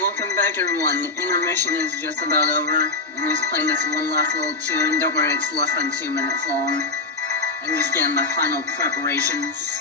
welcome back everyone. The intermission is just about over. I'm just playing this one last little tune. Don't worry, it's less than 2 minutes long. I'm just getting my final preparations.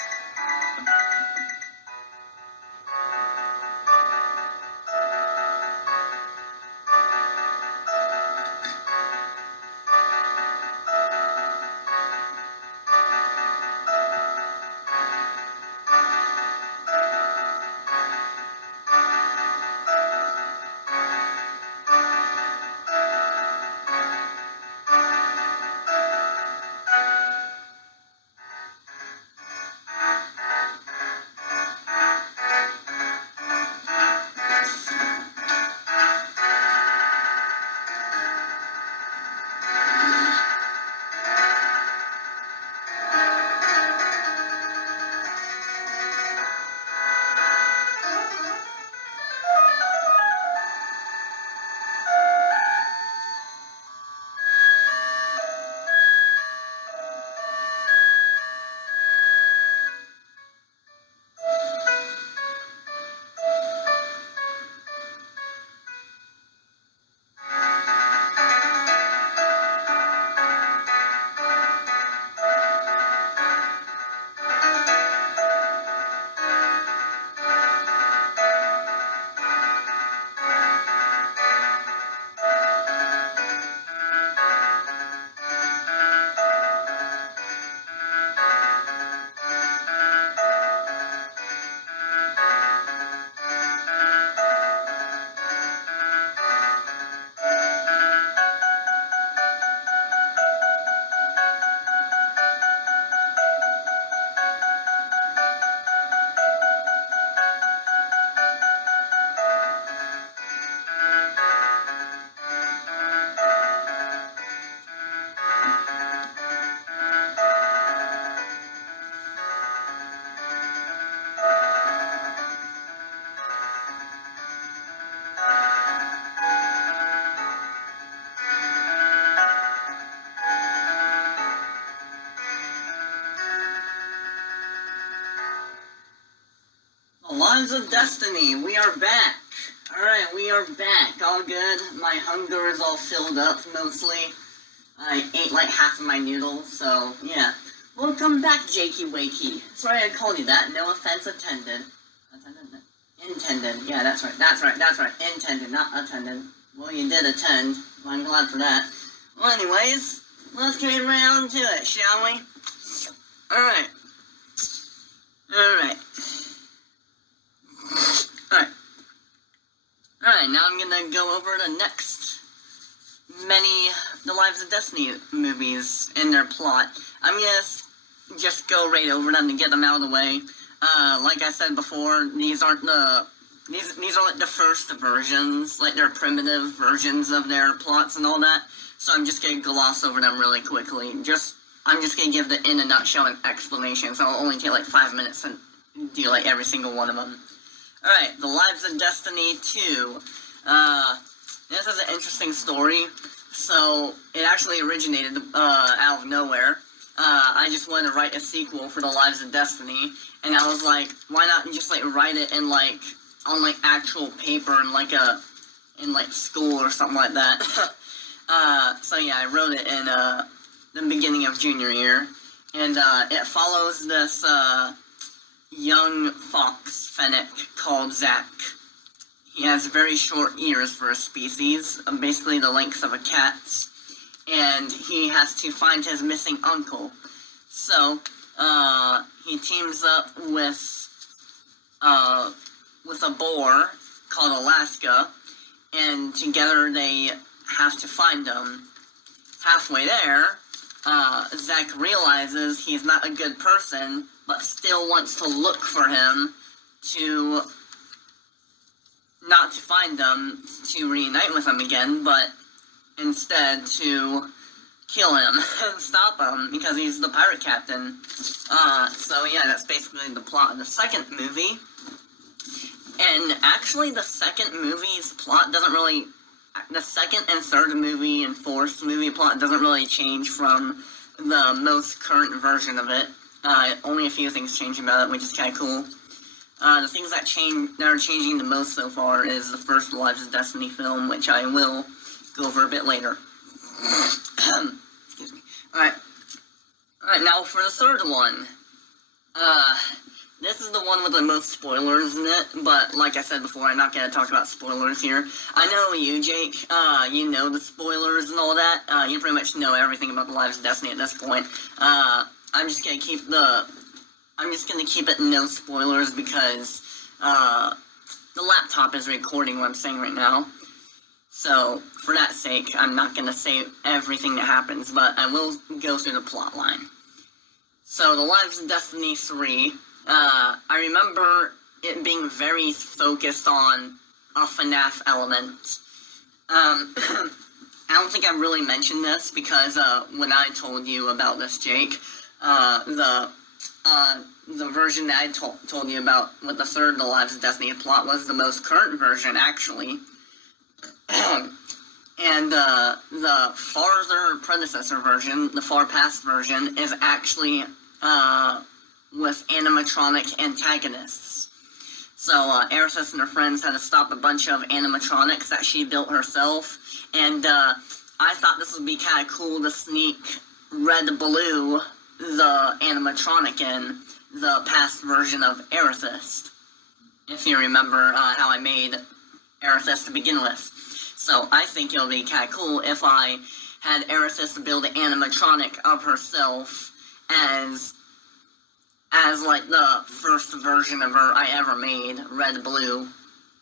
Lives of Destiny, we are back. Alright, we are back. All good. My hunger is all filled up, mostly. I ate like half of my noodles, so yeah. Welcome back, Jakey Wakey. Sorry I called you that. No offense intended. Intended. Yeah, that's right. Intended, not attended. Well, you did attend. Well, I'm glad for that. Well, anyways, let's get right on to it, shall we? Alright. Alright, now I'm gonna go over the next the Lives of Destiny movies and their plot. I'm gonna just go right over them to get them out of the way. Like I said before, these are like the first versions, like they're primitive versions of their plots and all that. So I'm just gonna gloss over them really quickly. I'm just gonna give the in a nutshell an explanation, so I'll only take like 5 minutes and do like every single one of them. Alright, The Lives of Destiny 2. This is an interesting story. So, it actually originated out of nowhere. I just wanted to write a sequel for The Lives of Destiny, and I was like, why not just like write it in like on like actual paper in like school or something like that. So yeah, I wrote it in the beginning of junior year, and it follows this young fox fennec called Zack. He has very short ears for a species, basically the length of a cat's, and he has to find his missing uncle. So, he teams up with a boar called Alaska, and together they have to find him. Halfway there, Zack realizes he's not a good person, but still wants to look for him not to find him, to reunite with him again, but instead to kill him and stop him, because he's the pirate captain. So yeah, that's basically the plot of the second movie. And actually the second movie's plot doesn't really... The second and third movie and fourth movie plot doesn't really change from the most current version of it. Only a few things change about it, which is kind of cool. The things that are changing the most so far is the first Lives of Destiny film, which I will go over a bit later. Excuse me. Alright, now for the third one. This is the one with the most spoilers in it, but like I said before, I'm not going to talk about spoilers here. I know you, Jake, you know the spoilers and all that. You pretty much know everything about the Lives of Destiny at this point. I'm just going to keep it no spoilers because, the laptop is recording what I'm saying right now. So, for that sake, I'm not going to say everything that happens, but I will go through the plot line. So, the Lives of Destiny 3, I remember it being very focused on a FNAF element. I don't think I really mentioned this because, when I told you about this, Jake, the version that I told you about with the third The Lives of Destiny plot was the most current version, actually. And, the farther predecessor version, the far past version, is actually, with animatronic antagonists. So, Aerithus and her friends had to stop a bunch of animatronics that she built herself, and, I thought this would be kind of cool to sneak Red Blue, the animatronic, in the past version of Aerithus. If you remember, how I made Aerithus to begin with. So, I think it would be kind of cool if I had Aerithus build an animatronic of herself as like the first version of her I ever made, Red Blue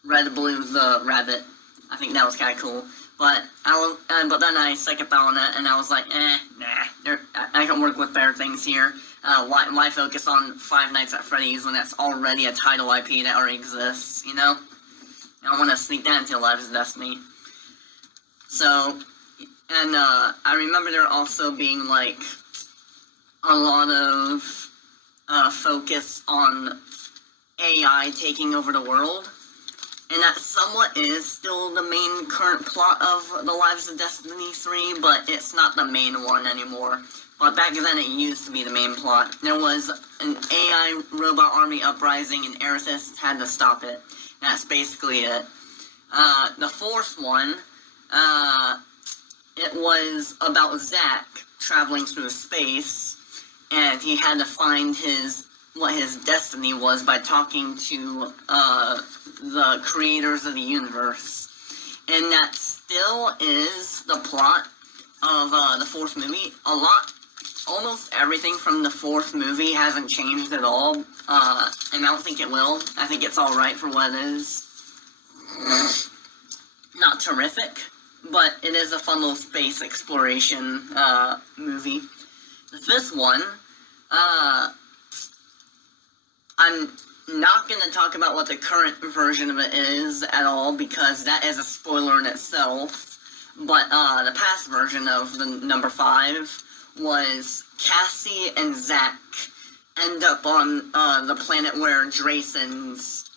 the rabbit. I think that was kind of cool. But then I second thought on it, and I was like, nah, I can work with better things here. Why focus on Five Nights at Freddy's when that's already a title IP that already exists, you know? I don't want to sneak that into Lives of Destiny. So, and I remember there also being, like, a lot of focus on AI taking over the world, and that somewhat is still the main current plot of the Lives of Destiny 3, but it's not the main one anymore. But back then it used to be the main plot. There was an AI robot army uprising, and Aerithus had to stop it. That's basically it. The fourth one, it was about Zack traveling through space, and he had to find what his destiny was by talking to the creators of the universe. And that still is the plot of the fourth movie. Almost everything from the fourth movie hasn't changed at all, and I don't think it will. I think it's alright for what it is. Not terrific, but it is a fun little space exploration movie. The fifth one, I'm not going to talk about what the current version of it is at all, because that is a spoiler in itself. But the past version of the number 5 was Cassie and Zack end up on the planet where Draysons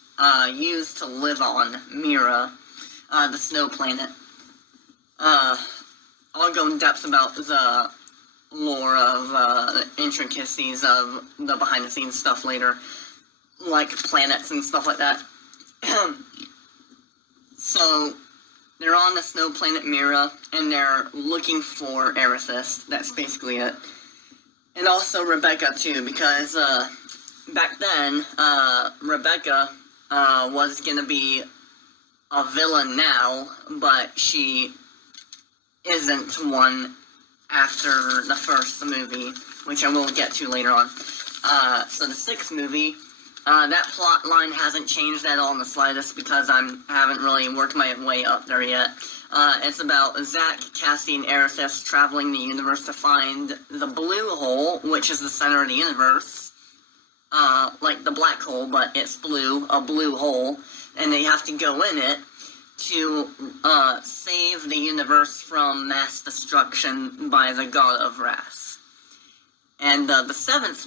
used to live on, Mira, the snow planet. I'll go in depth about the lore of the intricacies of the behind-the-scenes stuff later, like planets and stuff like that. So, they're on the snow planet Mira, and they're looking for Aerithus. That's basically it. And also Rebecca, too, because back then, Rebecca was going to be a villain now, but she isn't one after the first movie, which I will get to later on. So the sixth movie, that plot line hasn't changed at all in the slightest because I haven't really worked my way up there yet. It's about Zack, Cassie, and Aerithus traveling the universe to find the blue hole, which is the center of the universe. Like the black hole, but it's blue, a blue hole, and they have to go in it to save the universe from mass destruction by the god of wrath. And the seventh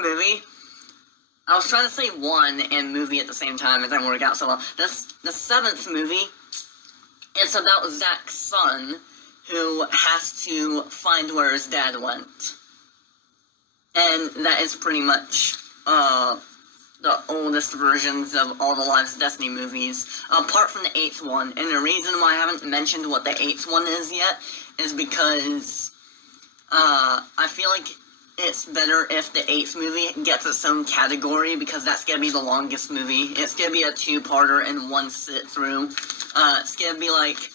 movie, I was trying to say one and movie at the same time, it didn't work out so well. The seventh movie, it's about Zack's son, who has to find where his dad went. And that is pretty much, the oldest versions of all the Lives of Destiny movies, apart from the 8th one. And the reason why I haven't mentioned what the 8th one is yet is because, I feel like it's better if the 8th movie gets its own category, because that's gonna be the longest movie. It's gonna be a two-parter in one sit-through. It's gonna be like,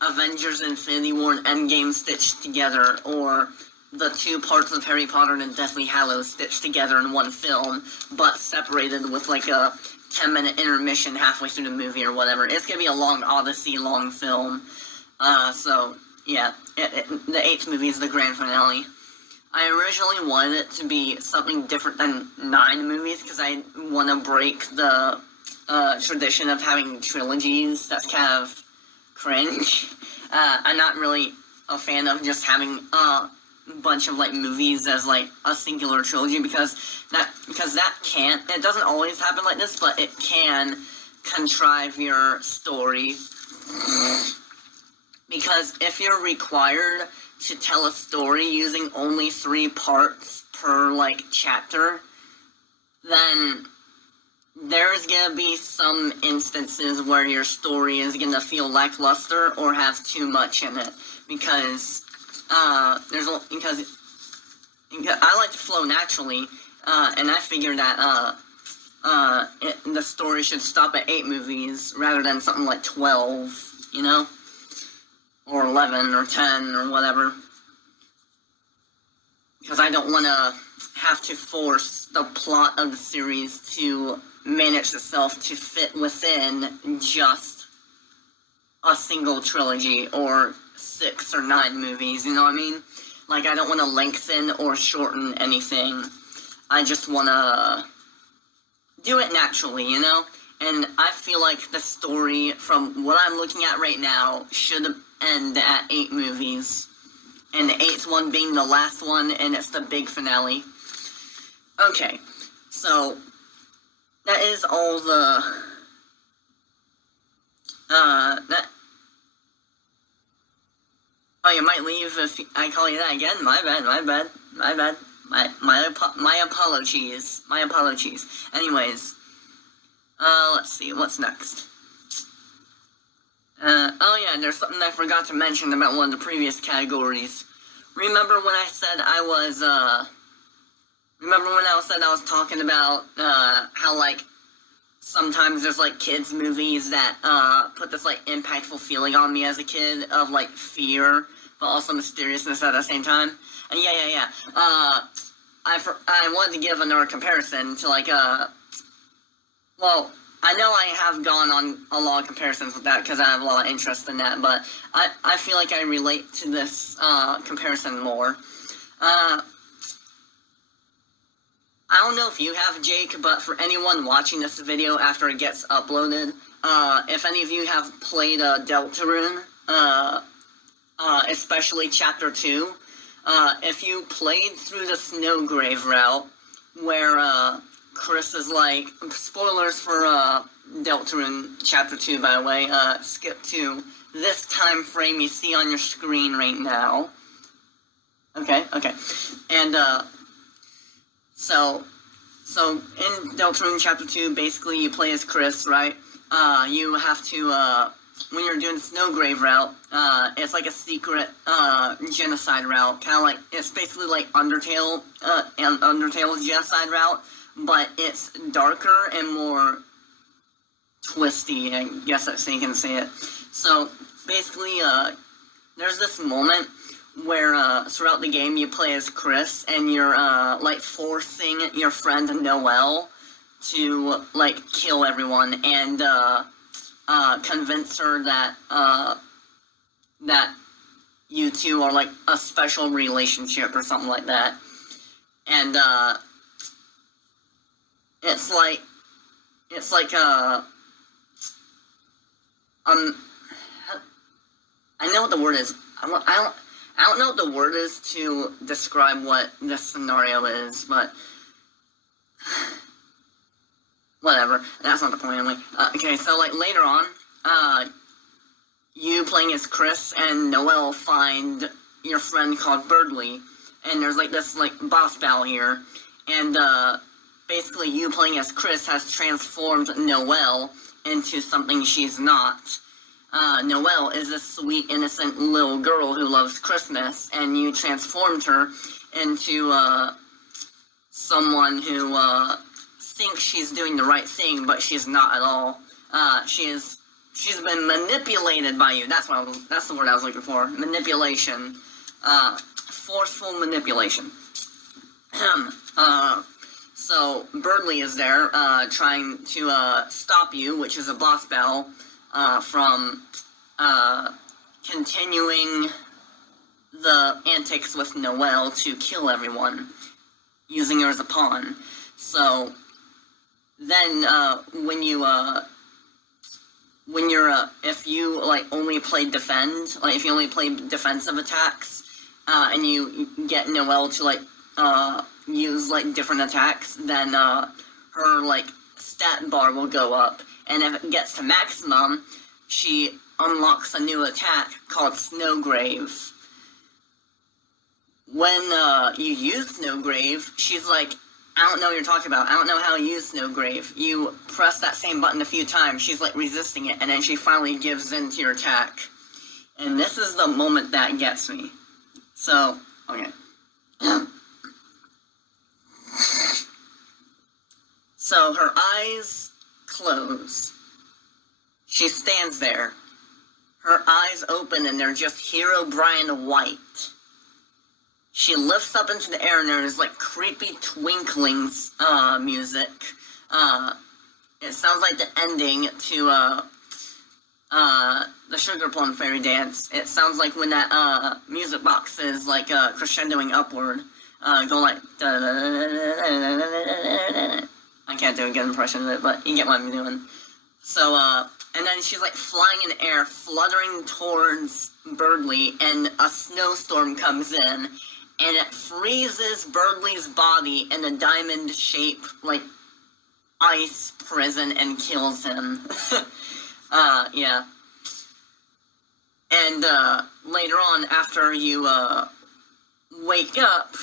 Avengers Infinity War and Endgame stitched together, or the two parts of Harry Potter and Deathly Hallows stitched together in one film, but separated with like a 10-minute intermission halfway through the movie or whatever. It's gonna be a long Odyssey, long film. So, yeah, the 8th movie is the grand finale. I originally wanted it to be something different than 9 movies, because I want to break the tradition of having trilogies. That's kind of cringe. I'm not really a fan of just having a bunch of like movies as like a singular trilogy, because that can't, it doesn't always happen like this, but it can contrive your story. Because if you're required to tell a story using only 3 parts per like chapter, then there's gonna be some instances where your story is gonna feel lackluster or have too much in it, because because I like to flow naturally, and I figure that the story should stop at 8 movies rather than something like 12, you know, or 11 or 10 or whatever, because I don't want to have to force the plot of the series to manage itself to fit within just a single trilogy or 6 or 9 movies, you know what I mean? Like, I don't want to lengthen or shorten anything. I just want to do it naturally, you know? And I feel like the story, from what I'm looking at right now, should end at 8 movies. And the 8th one being the last one, and it's the big finale. Okay, so that is all the, oh, you might leave if I call you that again. My bad. My apologies. Anyways, let's see, what's next? Oh yeah, there's something I forgot to mention about one of the previous categories. Remember when I said I was talking about, how, like, sometimes there's, like, kids' movies that, put this, like, impactful feeling on me as a kid of, like, fear, but also mysteriousness at the same time? And yeah. I wanted to give another comparison to, like, well, I know I have gone on a lot of comparisons with that because I have a lot of interest in that, but I feel like I relate to this, comparison more. I don't know if you have, Jake, but for anyone watching this video after it gets uploaded, if any of you have played Deltarune, especially Chapter 2, if you played through the Snowgrave route, where Chris is like, spoilers for Deltarune Chapter 2, by the way, skip to this time frame you see on your screen right now. Okay. And, So in Deltarune Chapter 2, basically you play as Chris, right? You have to, when you're doing the Snowgrave route, it's like a secret, genocide route. Kind of like, it's basically like Undertale, and Undertale's genocide route, but it's darker and more twisty, I guess that's how you can say it. So, basically, there's this moment where, throughout the game you play as Chris, and you're, like, forcing your friend Noelle to, like, kill everyone, and, convince her that, that you two are, like, a special relationship or something like that. And, it's like, I know what the word is. I don't know what the word is to describe what this scenario is, but whatever. That's not the point anyway. Okay, so, like, later on, you playing as Chris and Noelle find your friend called Birdley, and there's like this like boss battle here, and basically you playing as Chris has transformed Noelle into something she's not. Noelle is a sweet, innocent little girl who loves Christmas, and you transformed her into someone who thinks she's doing the right thing, but she's not at all. She's been manipulated by you. That's the word I was looking for. Manipulation. Forceful manipulation. So Birdley is there, trying to stop you, which is a boss battle, from continuing the antics with Noelle to kill everyone, using her as a pawn. So then, if you like only play defend, like if you only play defensive attacks, and you get Noelle to like use like different attacks, then her like stat bar will go up, and if it gets to maximum, she unlocks a new attack called Snowgrave. When you use Snowgrave, she's like, I don't know what you're talking about. I don't know how to use Snowgrave. You press that same button a few times, she's like resisting it, and then she finally gives in to your attack. And this is the moment that gets me. So, okay. So her eyes close. She stands there. Her eyes open and they're just Herobrine white. She lifts up into the air and there's like creepy twinkling music. It sounds like the ending to the Sugar Plum Fairy Dance. It sounds like when that music box is like crescendoing upward. Go like I can't do a good impression of it, but you get what I'm doing. So and then she's like flying in the air, fluttering towards Birdley, and a snowstorm comes in, and it freezes Birdley's body in a diamond-shaped, like, ice prison and kills him. Yeah. And, later on, after you, wake up,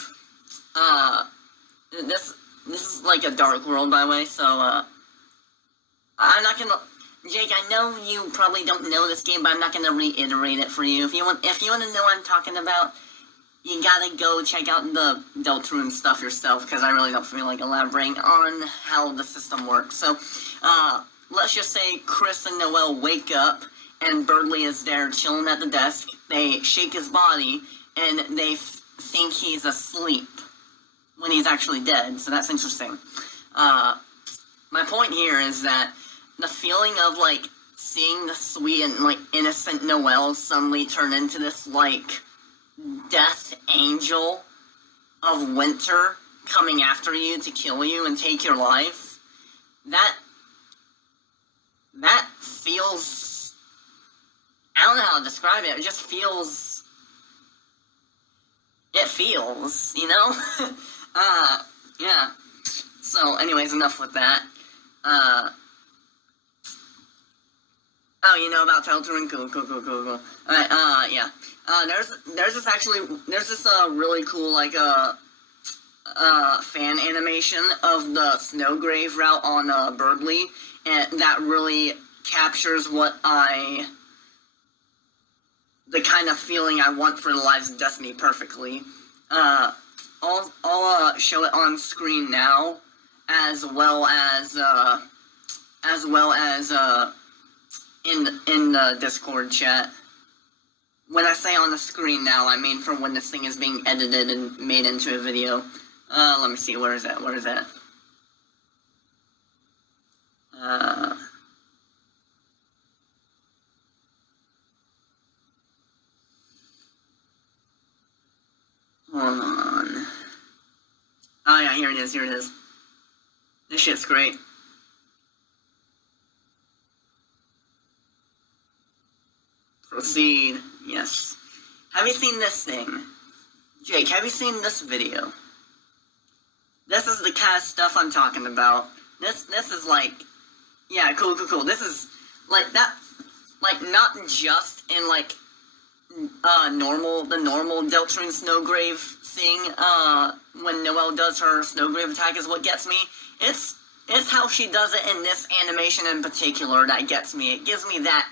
this is like a dark world, by the way, so, I'm not gonna... Jake, I know you probably don't know this game, but I'm not gonna reiterate it for you. If you want to know what I'm talking about, you gotta go check out the Deltarune stuff yourself, because I really don't feel like elaborating on how the system works. So, let's just say Chris and Noelle wake up, and Birdley is there chilling at the desk. They shake his body, and they think he's asleep when he's actually dead, so that's interesting. My point here is that the feeling of, like, seeing the sweet and, like, innocent Noelle suddenly turn into this, like, death angel of winter coming after you to kill you and take your life, that feels... I don't know how to describe it. It just feels... It feels, you know? Yeah. So, anyways, enough with that. Oh, you know about Deltarune? Cool. Alright, yeah. There's this really cool, like, fan animation of the Snowgrave route on, Birdley, and that really captures the kind of feeling I want for the Lives of Destiny perfectly. I'll show it on screen now, as well as in the Discord chat. When I say on the screen now, I mean for when this thing is being edited and made into a video. Let me see, where is that? Hold on. Oh yeah, here it is. This shit's great. Proceed. Yes. Have you seen this thing? Jake, have you seen this video? This is the kind of stuff I'm talking about. This is like... Yeah, cool. This is like that... Like, not just in, like, the normal Deltarune Snowgrave thing, when Noelle does her Snowgrave attack is what gets me. It's how she does it in this animation in particular that gets me. It gives me that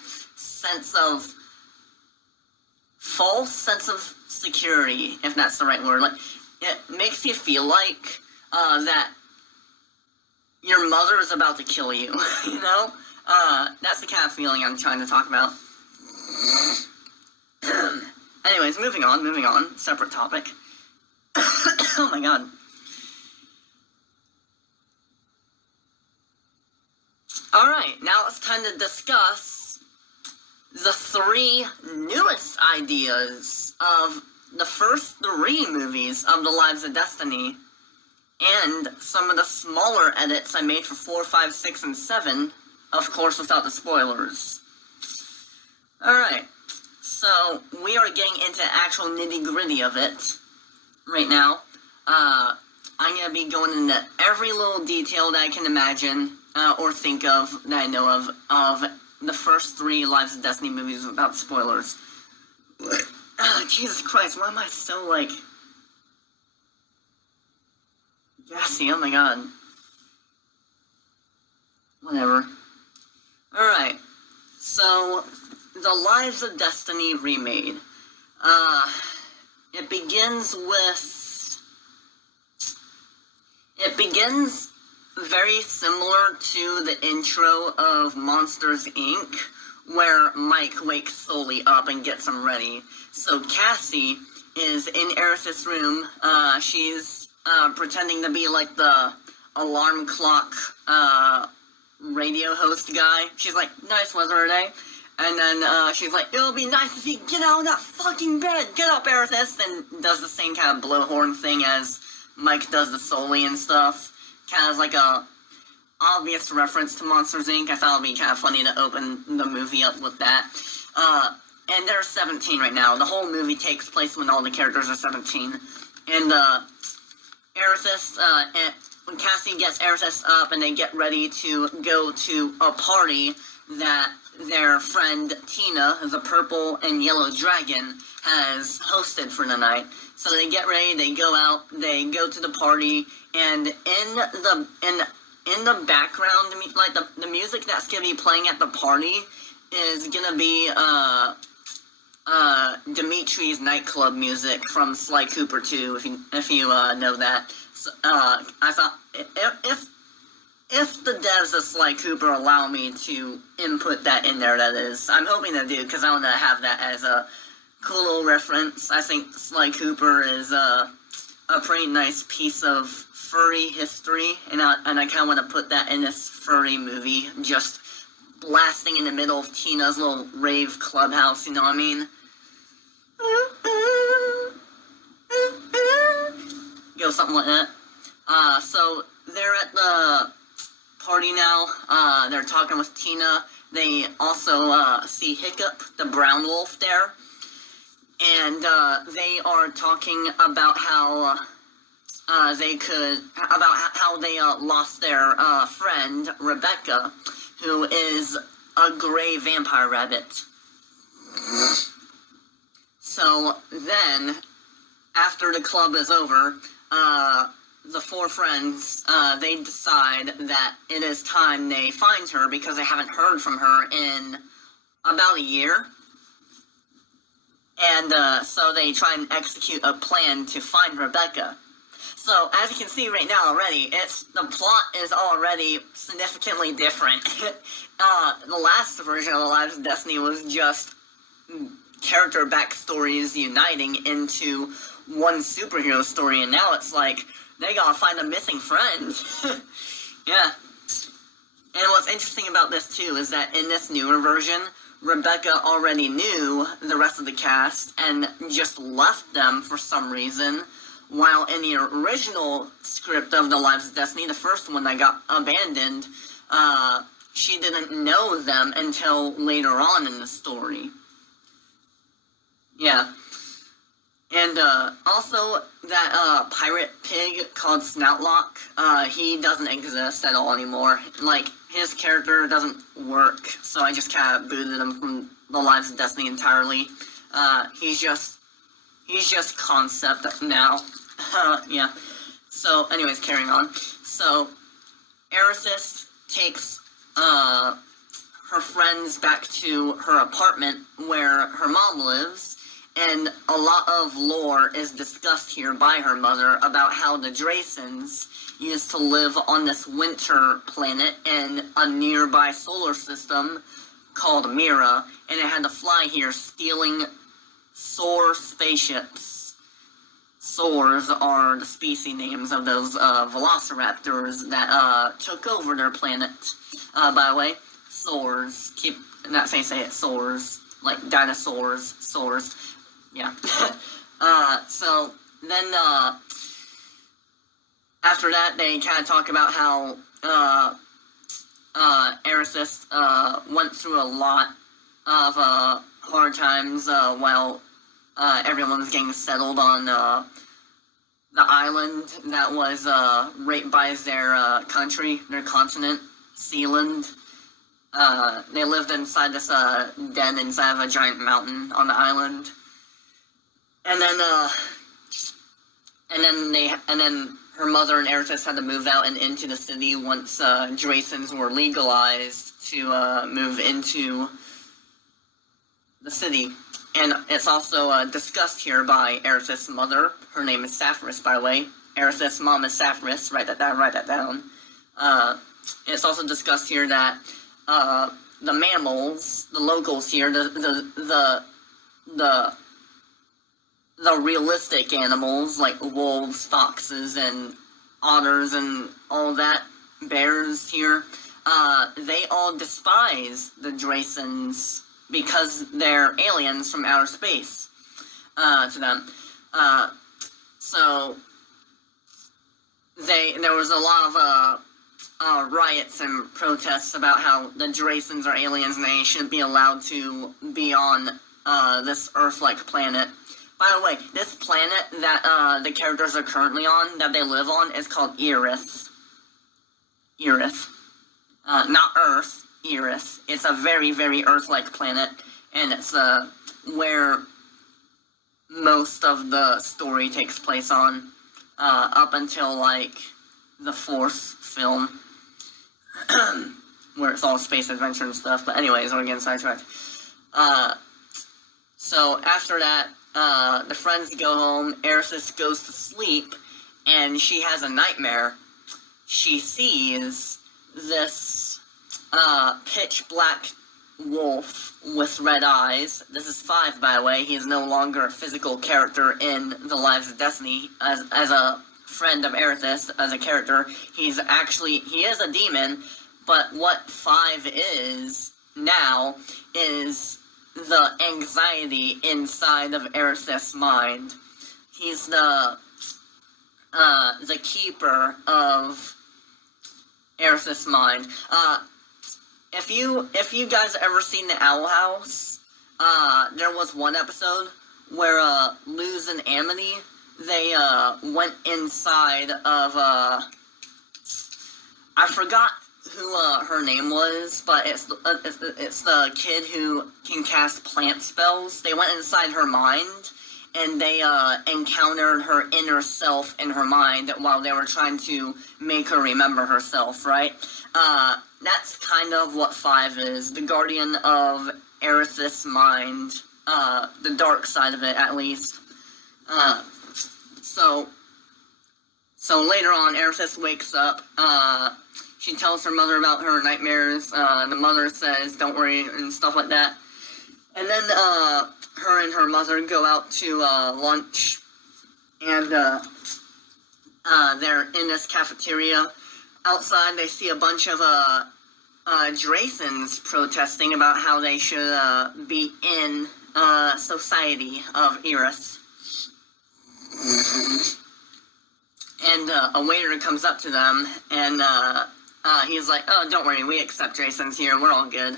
false sense of security, if that's the right word. Like, it makes you feel like, that your mother is about to kill you, you know? That's the kind of feeling I'm trying to talk about. Anyways, moving on, separate topic. Oh my god. Alright, now it's time to discuss the 3 newest ideas of the first 3 movies of The Lives of Destiny, and some of the smaller edits I made for 4, 5, 6, and 7, of course without the spoilers. Alright, so we are getting into actual nitty-gritty of it right now. I'm going to be going into every little detail that I can imagine, or think of, that I know of the first 3 Lives of Destiny movies without spoilers. Jesus Christ, why am I so, like, gassy? Oh my god. Whatever. Alright, so, The Lives of Destiny remade. It begins very similar to the intro of Monsters, Inc., where Mike wakes Sully up and gets him ready. So Cassie is in Aerith's room. She's pretending to be like the alarm clock radio host guy. She's like, nice weather today. And then she's like, it'll be nice if you get out of that fucking bed. Get up, Aeriths. And does the same kind of blowhorn thing as Mike does to Sully and stuff. Kind of like a obvious reference to Monsters, Inc. I thought it would be kind of funny to open the movie up with that. And they're 17 right now. The whole movie takes place when all the characters are 17. And Aeriths, when Cassie gets Aeriths up and they get ready to go to a party that their friend Tina, the purple and yellow dragon, has hosted for the night. So they get ready, they go out, they go to the party, and in the background, like the music that's gonna be playing at the party is gonna be Dimitri's nightclub music from Sly Cooper 2, if you know that. So, I thought if the devs of Sly Cooper allow me to input that in there, that is. I'm hoping they do, because I want to have that as a cool little reference. I think Sly Cooper is a pretty nice piece of furry history, and I kind of want to put that in this furry movie, just blasting in the middle of Tina's little rave clubhouse, you know what I mean? Go something like that. So they're at the party now. They're talking with Tina. They also see Hiccup, the brown wolf, there. And they are talking about how they lost their friend Rebecca, who is a gray vampire rabbit. So then, after the club is over, the 4 friends, they decide that it is time they find her, because they haven't heard from her in about a year. And so they try and execute a plan to find Rebecca. So, as you can see right now already, the plot is already significantly different. The last version of The Lives of Destiny was just character backstories uniting into one superhero story, and now it's like, they gotta find a missing friend. Yeah. And what's interesting about this, too, is that in this newer version, Rebecca already knew the rest of the cast and just left them for some reason, while in the original script of The Lives of Destiny, the first one that got abandoned, she didn't know them until later on in the story. Yeah. And also, that pirate pig called Snoutlock, he doesn't exist at all anymore. Like, his character doesn't work, so I just kind of booted him from The Lives of Destiny entirely. He's just concept now. Yeah. So, anyways, carrying on. So, Erithis takes, her friends back to her apartment where her mom lives, and a lot of lore is discussed here by her mother about how the Draysons used to live on this winter planet in a nearby solar system called Mira, and it had to fly here stealing Soar spaceships. Soars are the species names of those velociraptors that took over their planet. By the way, Soars. Keep not say it. Soars, like dinosaurs. Soars. Yeah. So then after that, they kind of talk about how Erithis went through a lot of hard times while everyone was getting settled on the island that was right by their country, their continent, Sealand. They lived inside this den inside of a giant mountain on the island, and then her mother and Erithis had to move out and into the city once Draysons were legalized to move into the city. And it's also discussed here by Erithis' mother. Her name is Sapphiris, by the way. Erithis' mom is Sapphiris. Write that down. It's also discussed here that the mammals, the locals here, the realistic animals like wolves, foxes, and otters, and all that, bears here, they all despise the Draysons because they're aliens from outer space to them. So there was a lot of riots and protests about how the Draysons are aliens and they shouldn't be allowed to be on this Earth-like planet. By the way, this planet that the characters are currently on, that they live on, is called Eris. Eris. Not Earth, Eris. It's a very, very Earth-like planet, and it's where most of the story takes place on, up until, like, the fourth film, where it's all space adventure and stuff. But anyways, we're getting sidetracked. So after that, the friends go home, Erithis goes to sleep, and she has a nightmare. She sees this pitch black wolf with red eyes. This is 5, by the way. He is no longer a physical character in the Lives of Destiny as a friend of Erithis, as a character. He is a demon, but what 5 is now is the anxiety inside of Erithis' mind. He's the keeper of Erithis' mind. If you guys ever seen the Owl House, there was one episode where Luz and Amity, they went inside of I forgot who her name was, but it's the kid who can cast plant spells. They went inside her mind, and they encountered her inner self in her mind while they were trying to make her remember herself, right? That's kind of what 5 is, the guardian of Erithis' mind, the dark side of it, at least. So later on, Erithis wakes up, she tells her mother about her nightmares, the mother says, don't worry, and stuff like that. And then, her and her mother go out to, lunch, and, they're in this cafeteria. Outside, they see a bunch of, Draysons protesting about how they should, be in, society of Eris. And, a waiter comes up to them, and, he's like, oh, don't worry, we accept Draysons here, we're all good.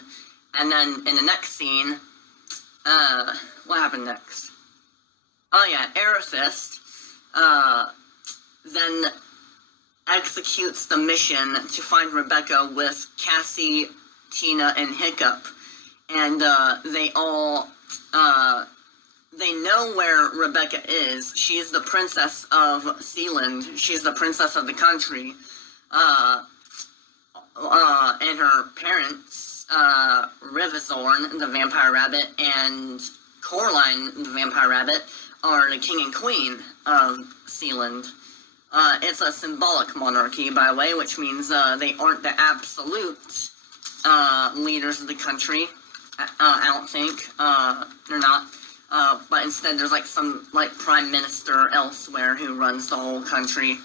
And then, in the next scene, what happened next? Oh yeah, Erithis, then executes the mission to find Rebecca with Cassie, Tina, and Hiccup. And, they all, they know where Rebecca is. She's the princess of Sealand. She's the princess of the country. And her parents, Rivizorn, the vampire rabbit, and Coraline, the vampire rabbit, are the king and queen of Sealand. It's a symbolic monarchy, by the way, which means they aren't the absolute leaders of the country. I don't think. They're not. But instead there's some prime minister elsewhere who runs the whole country.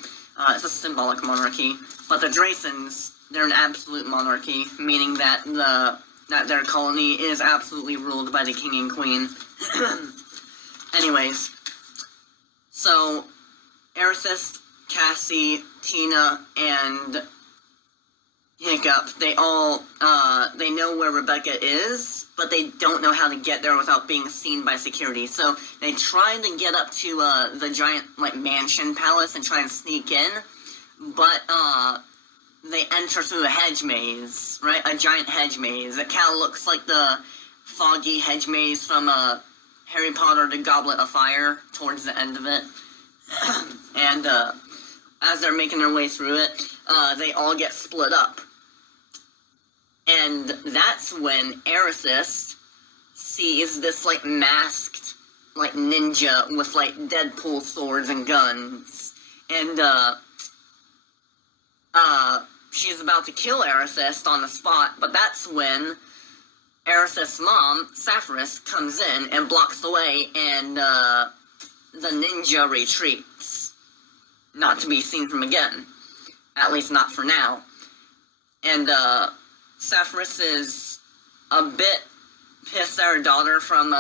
It's a symbolic monarchy. But the Draysons, they're an absolute monarchy, meaning that their colony is absolutely ruled by the king and queen. Anyways, so Aerithus, Cassie, Tina, and Hiccup, they all, they know where Rebecca is, but they don't know how to get there without being seen by security. So they try to get up to the giant mansion palace and try and sneak in, but they enter through a hedge maze, right? A giant hedge maze. It kind of looks like the foggy hedge maze from Harry Potter: The Goblet of Fire towards the end of it. And as they're making their way through it, they all get split up. And that's when Aerithus sees this masked ninja with Deadpool swords and guns. And she's about to kill Aerithus on the spot, but that's when Aerithus' mom, Sapphirus, comes in and blocks the way, and the ninja retreats. Not to be seen from again. At least not for now. And Sapphirus is a bit pissed at her daughter from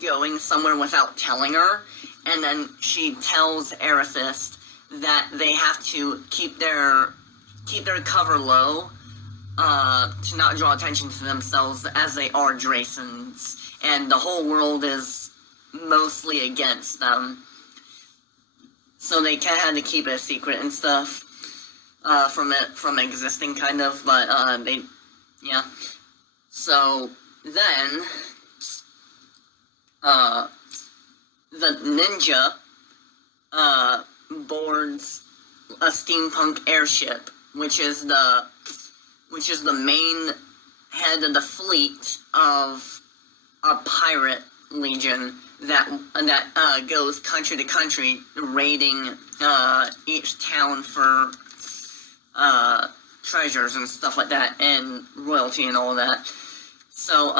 going somewhere without telling her, and then she tells Aerithus that they have to keep their cover low, to not draw attention to themselves, as they are Draysons, and the whole world is mostly against them. So they kind of had to keep it a secret and stuff, from existing, kind of, but yeah. So then, the ninja boards a steampunk airship, which is the main head of the fleet of a pirate legion that goes country to country, raiding each town for treasures and stuff like that, and royalty and all that. So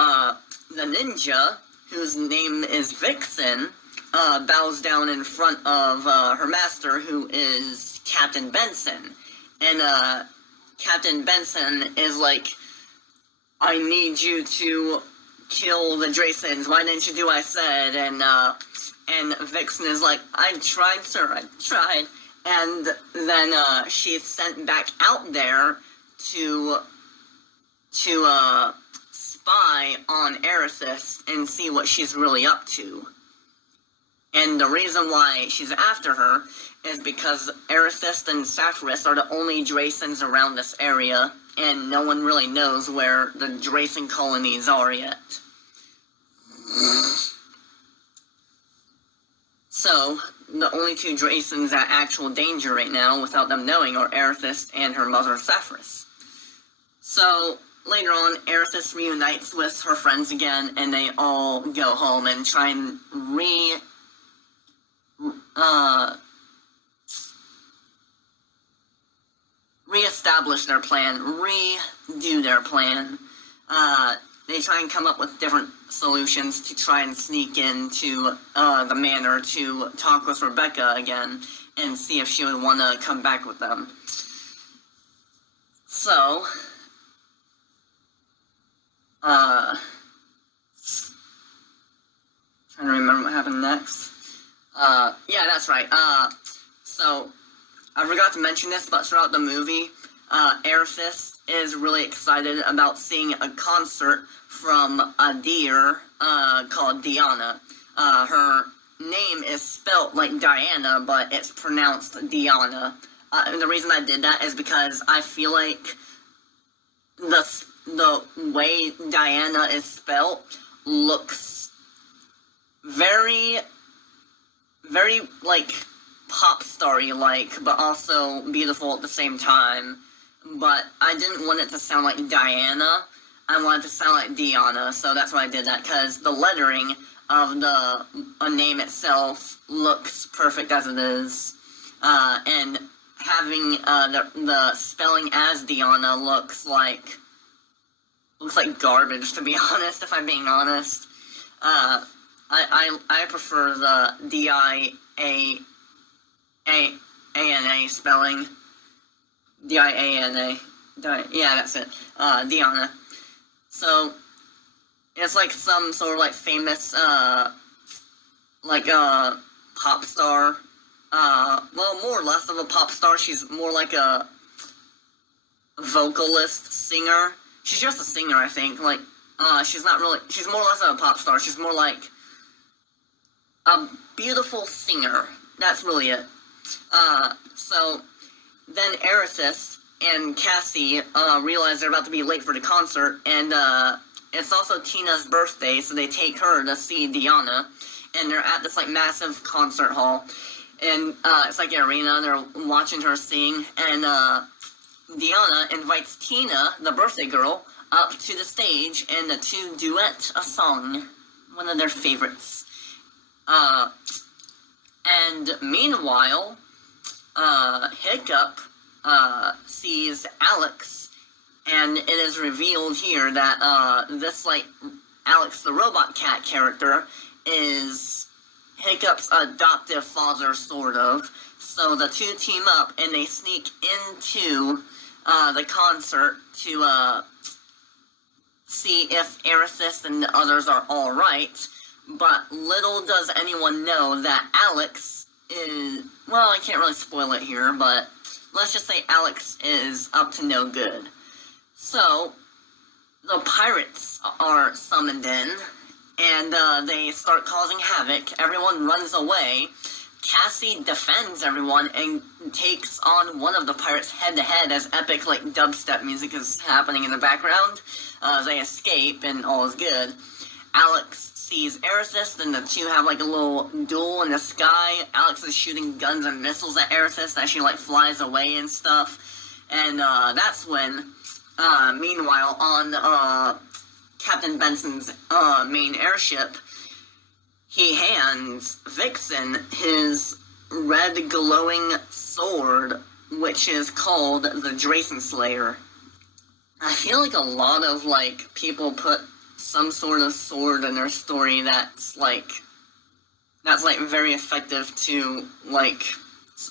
the ninja, whose name is Vixen, bows down in front of her master, who is Captain Benson. And Captain Benson is like, I need you to kill the Draysons. Why didn't you do what I said? And Vixen is like, I tried, sir, I tried. And then she's sent back out there to spy on Aerithus and see what she's really up to. And the reason why she's after her is because Aerithus and Sapphirus are the only Draysons around this area, and no one really knows where the Drayson colonies are yet. So, the only two Draysons at actual danger right now, without them knowing, are Aerithus and her mother, Sapphirus. So, later on, Aerithus reunites with her friends again, and they all go home and try and reestablish their plan, redo their plan. They try and come up with different solutions to try and sneak into the manor to talk with Rebecca again and see if she would want to come back with them. So, trying to remember what happened next. Yeah, that's right. So, I forgot to mention this, but throughout the movie, Aerithus is really excited about seeing a concert from a deer called Diana. Her name is spelt like Diana, but it's pronounced Diana. And the reason I did that is because I feel like the way Diana is spelt looks very, very, like, pop star-y like, but also beautiful at the same time. But I didn't want it to sound like Diana. I wanted to sound like Diana, so that's why I did that, because the lettering of the name itself looks perfect as it is. And having the spelling as Diana looks like garbage, to be honest, if I'm being honest. I prefer the D-I-A-N-A spelling. D-I-A-N-A. Yeah, that's it. Diana. So, it's like some sort of, like, famous, pop star. Well, more or less of a pop star. She's more like a vocalist, singer. She's just a singer, I think. Like, she's not really, she's more or less of a pop star. She's more like a beautiful singer. That's really it. So, then Aerithis and Cassie, realize they're about to be late for the concert, and, it's also Tina's birthday, so they take her to see Diana, and they're at this, like, massive concert hall, and, it's like an arena, they're watching her sing, and, Diana invites Tina, the birthday girl, up to the stage, and the two duet a song, one of their favorites. And meanwhile, Hiccup, sees Alex, and it is revealed here that, this, like, Alex the Robot Cat character is Hiccup's adoptive father, sort of. So the two team up, and they sneak into, the concert to, see if Aerithis and the others are alright, but little does anyone know that Alex is, well, I can't really spoil it here, but let's just say Alex is up to no good. So, the pirates are summoned in, and they start causing havoc. Everyone runs away. Cassie defends everyone and takes on one of the pirates head-to-head as epic, like, dubstep music is happening in the background. They escape, and all is good. Alex sees Aerithis, then the two have, like, a little duel in the sky. Alex is shooting guns and missiles at Aerithis as she, like, flies away and stuff. And, that's when, meanwhile, on, Captain Benson's, main airship, he hands Vixen his red glowing sword, which is called the Drayson Slayer. I feel like a lot of, like, people put some sort of sword in their story that's, like, very effective to, like,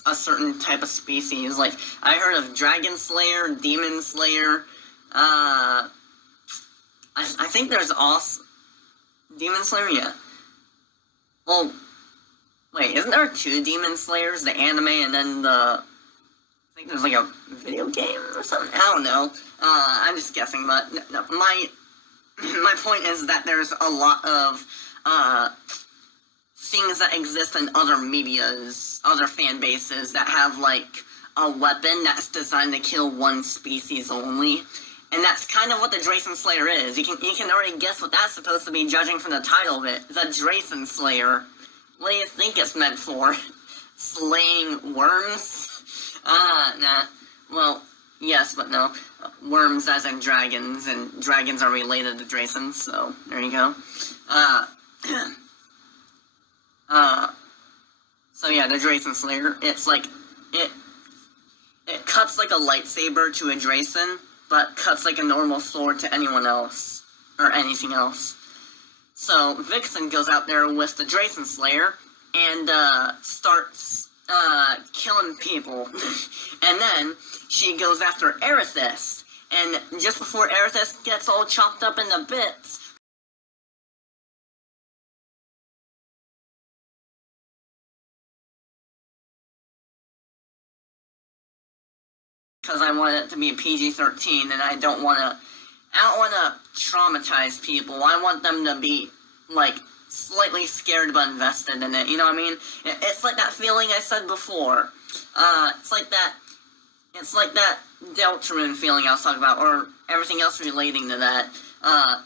a certain type of species. Like, I heard of Dragon Slayer, Demon Slayer, I think there's also Demon Slayer, yeah. Well, wait, isn't there two Demon Slayers, the anime and then I think there's, like, a video game or something? I don't know. I'm just guessing, but no, my point is that there's a lot of, things that exist in other medias, other fan bases that have, like, a weapon that's designed to kill one species only. And that's kind of what the Drayson Slayer is. You can already guess what that's supposed to be, judging from the title of it. The Drayson Slayer. What do you think it's meant for? Slaying worms? Nah. Well, yes, but no. Worms as in dragons, and dragons are related to Draysons, so there you go. So yeah, the Drayson Slayer, it's like, it cuts like a lightsaber to a Drayson, but cuts like a normal sword to anyone else, or anything else. So, Vixen goes out there with the Drayson Slayer, and, starts, killing people. And then, she goes after Aerithis, and just before Aerithis gets all chopped up into bits, because I want it to be PG-13, and I don't want to traumatize people. I want them to be, like, slightly scared but invested in it, you know what I mean? It's like that feeling I said before. It's like that Deltarune feeling I was talking about, or everything else relating to that. I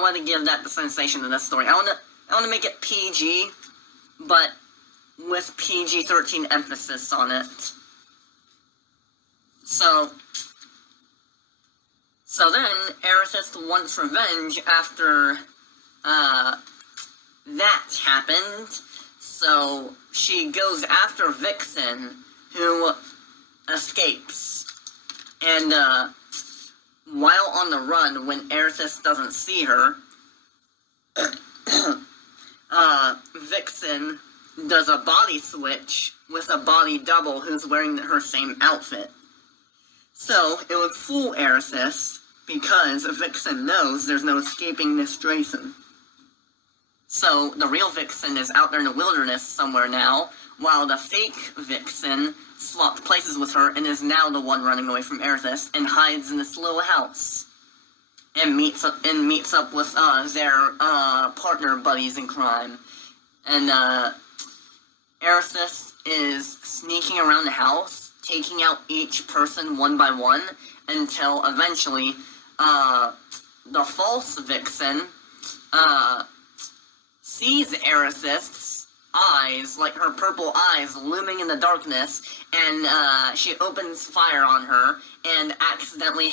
want to give that the sensation of this story. I want to I want to make it PG, but with PG-13 emphasis on it. So then, Aerithis wants revenge after, that happened. So, she goes after Vixen, who escapes. And, while on the run, when Aerithis doesn't see her, Vixen does a body switch with a body double who's wearing her same outfit. So, it would fool Aerithis, because Vixen knows there's no escaping Miss Drayson. So, the real Vixen is out there in the wilderness somewhere now, while the fake Vixen swapped places with her and is now the one running away from Aerithis and hides in this little house. And meets up with, their, partner buddies in crime. And, Aerithis is sneaking around the house, taking out each person one by one, until eventually, the false Vixen, sees Aerithis' eyes, like her purple eyes looming in the darkness, and, she opens fire on her, and accidentally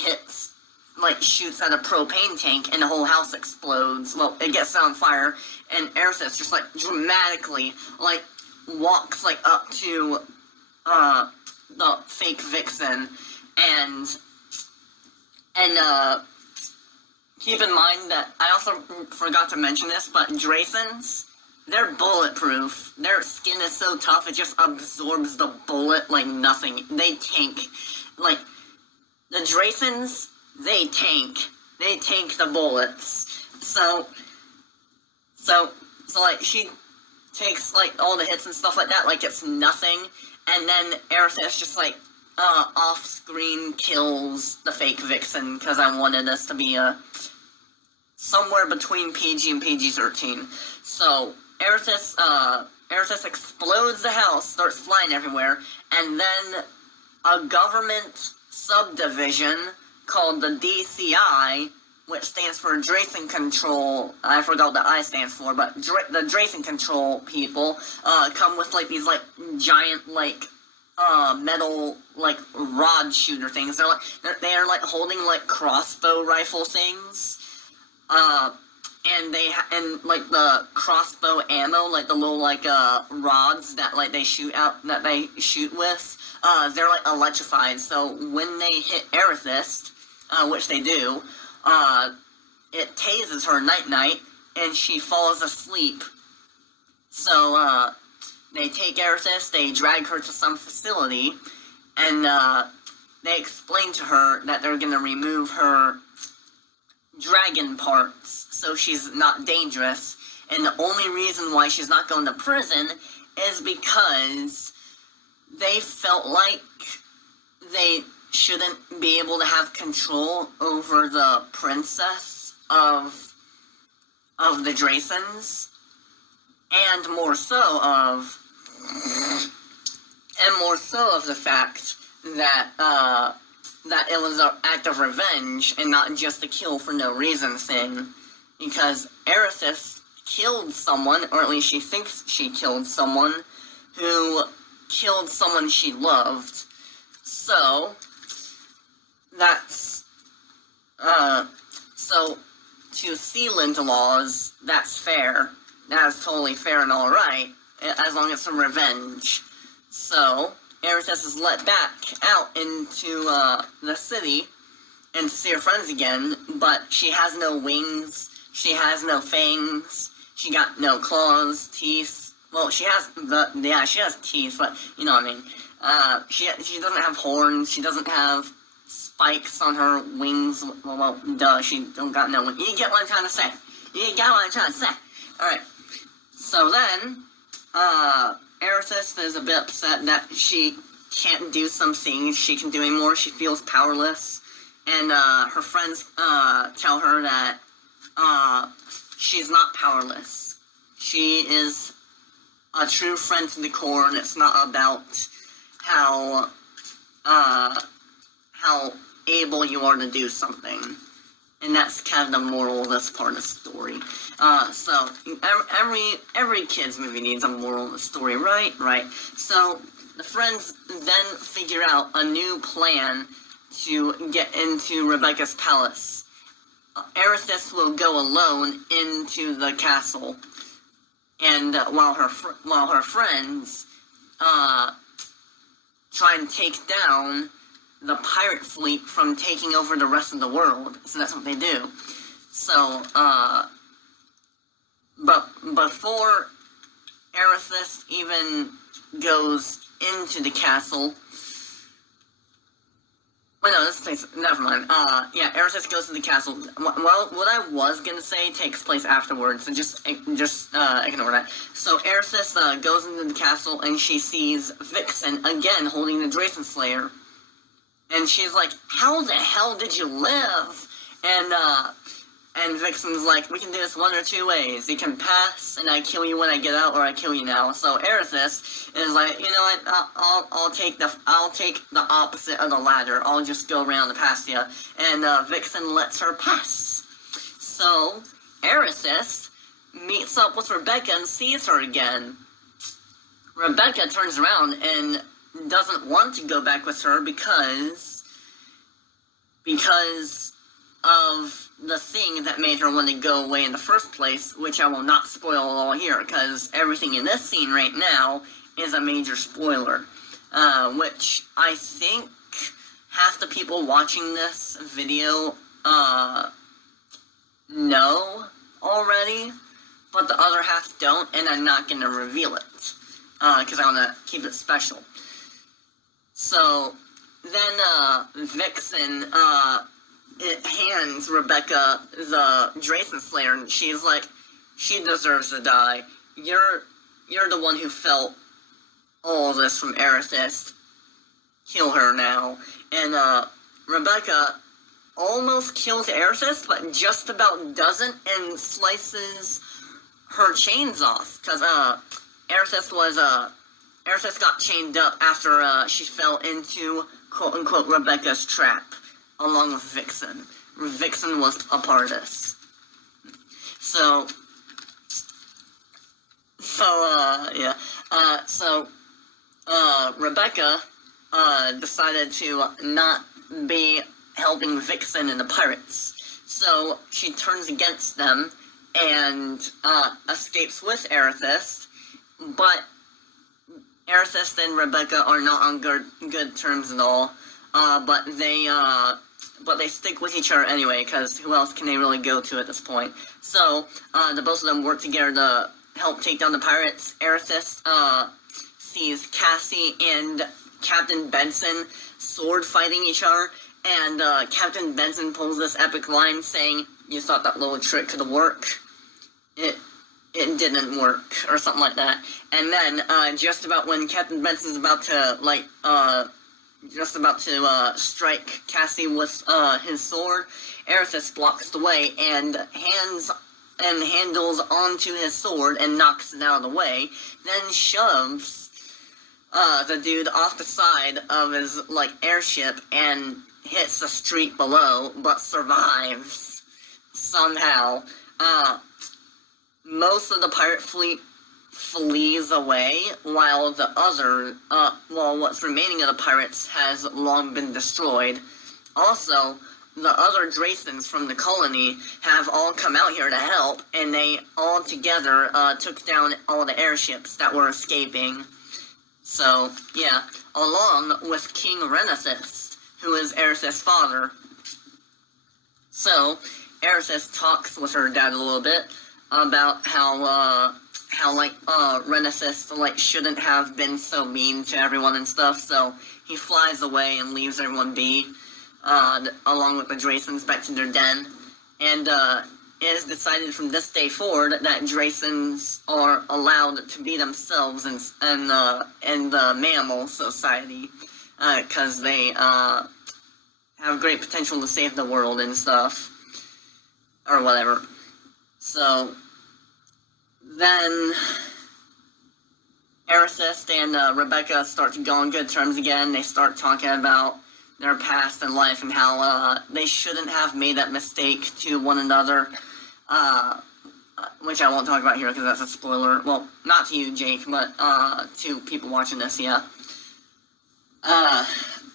shoots at a propane tank, and the whole house explodes. Well, it gets on fire, and Aerithis just, dramatically, walks, up to, the fake Vixen, and keep in mind that, I also forgot to mention this, but Draysons, they're bulletproof. Their skin is so tough, it just absorbs the bullet like nothing. They tank. The Draysons, they tank. They tank the bullets. So, she takes, all the hits and stuff like that, it's nothing, and then Aerithis just, off-screen kills the fake Vixen, because I wanted this to be, somewhere between PG and PG-13. So, Aerithis explodes the house, starts flying everywhere, and then a government subdivision called the DCI, which stands for Drayson Control, I forgot what the I stands for, but the Drayson Control people, come with, these, giant, metal, rod shooter things. They're holding, crossbow rifle things, and the crossbow ammo, the little, rods that, they shoot with, they're, electrified, so when they hit Aerithis, which they do, it tases her night-night, and she falls asleep. So, they take Aerithis, they drag her to some facility, and, they explain to her that they're gonna remove her dragon parts, so she's not dangerous, and the only reason why she's not going to prison is because they felt like they shouldn't be able to have control over the princess of the Draysons, and more so of the fact that that it was an act of revenge and not just a kill for no reason thing, because Aerithis killed someone, or at least she thinks she killed someone, who killed someone she loved. So, that's, so, to Sealand laws, that's fair. That's totally fair and alright, as long as it's some revenge. So, Aerithis is let back out into, the city, and to see her friends again, but she has no wings, she has no fangs, she got no claws, teeth. Well, she has she has teeth, but, you know what I mean. She doesn't have horns, she doesn't have spikes on her wings. Well, duh, she don't got no wings. You get what I'm trying to say. Alright. So then, Aerithis is a bit upset that she can't do some things she can do anymore. She feels powerless. And, her friends, tell her that, she's not powerless. She is a true friend to the core, and it's not about how able you are to do something. And that's kind of the moral of this part of the story. So every kids movie needs a moral of the story, right? Right. So the friends then figure out a new plan to get into Rebecca's palace. Aerithis will go alone into the castle, and while her friends try and take down the pirate fleet from taking over the rest of the world. So that's what they do. So, but before Aerithis even goes into the castle, well, no, this takes, never mind. Yeah, Aerithis goes to the castle. Well, what I was gonna say takes place afterwards, so just ignore that. So Aerithis goes into the castle, and she sees Vixen again holding the Drason Slayer. And she's like, how the hell did you live? And Vixen's like, we can do this one or two ways. You can pass, and I kill you when I get out, or I kill you now. So Aerithis is like, you know what? I'll take the opposite of the latter. I'll just go around and pass you. And Vixen lets her pass. So Aerithis meets up with Rebecca and sees her again. Rebecca turns around and doesn't want to go back with her because of the thing that made her want to go away in the first place, which I will not spoil all here, because everything in this scene right now is a major spoiler, which I think half the people watching this video know already, but the other half don't, and I'm not going to reveal it, because I want to keep it special. So, then, Vixen, it hands Rebecca the Drason Slayer, and she's like, she deserves to die. You're the one who felt all of this from Aerithis. Kill her now. And, Rebecca almost kills Aerithis, but just about doesn't, and slices her chains off, because, Aerithis got chained up after she fell into, quote-unquote, Rebecca's trap, along with Vixen. Vixen was a part of this. So Rebecca decided to not be helping Vixen and the pirates. So she turns against them and escapes with Aerithis, but Aerithis and Rebecca are not on good terms at all, but they stick with each other anyway, because who else can they really go to at this point? So, the both of them work together to help take down the pirates. Aerithis sees Cassie and Captain Benson sword fighting each other, and Captain Benson pulls this epic line saying, "You thought that little trick could work? It didn't work," or something like that. And then, just about when Captain Benson's about to, strike Cassie with, his sword, Aerithis blocks the way and handles onto his sword and knocks it out of the way, then shoves, the dude off the side of his, airship and hits the street below, but survives somehow. Most of the pirate fleet flees away, while what's remaining of the pirates has long been destroyed. Also, the other Dracens from the colony have all come out here to help, and they all together took down all the airships that were escaping. So, yeah, along with King Renathus, who is Aerithis' father. So, Aerithis talks with her dad a little bit about how Renathus, shouldn't have been so mean to everyone and stuff, so he flies away and leaves everyone be, along with the Dracens back to their den, and, it is decided from this day forward that Dracens are allowed to be themselves in the mammal society, because they, have great potential to save the world and stuff, or whatever. So, then Aerithis and Rebecca start to go on good terms again. They start talking about their past and life and how they shouldn't have made that mistake to one another, which I won't talk about here because that's a spoiler. Well, not to you, Jake, but to people watching this, yeah.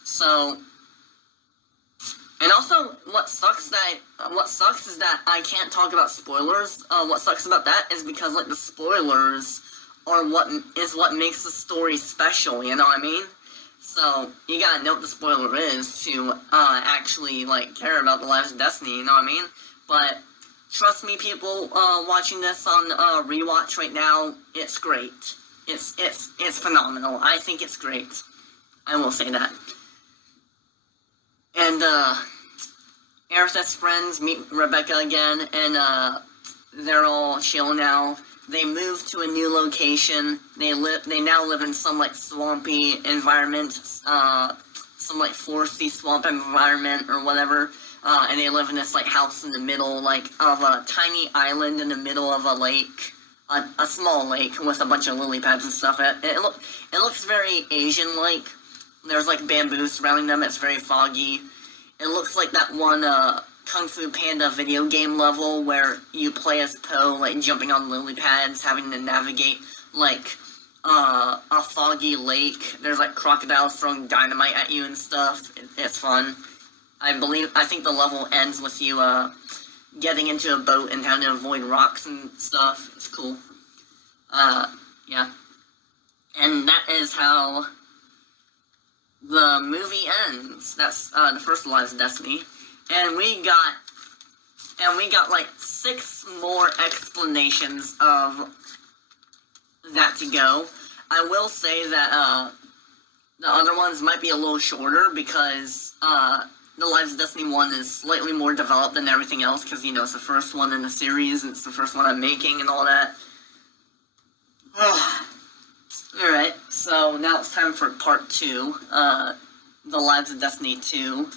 So, and also, what sucks is that I can't talk about spoilers. What sucks about that is because, like, the spoilers are what makes the story special, you know what I mean? So, you gotta know what the spoiler is to, actually, like, care about the Lives of Destiny, you know what I mean? But, trust me, people, watching this on, rewatch right now, it's great. It's phenomenal. I think it's great. I will say that. And, Aerith's friends meet Rebecca again, and, they're all chill now. They moved to a new location. They now live in some, like, swampy environment, some, like, foresty swamp environment or whatever. And they live in this, like, house in the middle, like, of a tiny island in the middle of a lake. A small lake with a bunch of lily pads and stuff. It looks very Asian-like. There's, like, bamboo surrounding them. It's very foggy. It looks like that one, Kung Fu Panda video game level where you play as Po, like, jumping on lily pads, having to navigate, like, a foggy lake. There's, like, crocodiles throwing dynamite at you and stuff. It's fun. I think the level ends with you, getting into a boat and having to avoid rocks and stuff. It's cool. Yeah. And that is how the movie ends. That's, the first Lives of Destiny. And we got like 6 more explanations of that to go. I will say that, the other ones might be a little shorter because, the Lives of Destiny 1 is slightly more developed than everything else because, you know, it's the first one in the series, it's the first one I'm making and all that. Alright, so now it's time for part 2, the Lives of Destiny 2.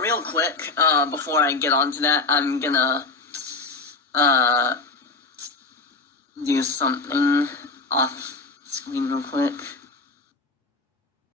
Real quick, before I get on to that, I'm gonna, do something off screen real quick.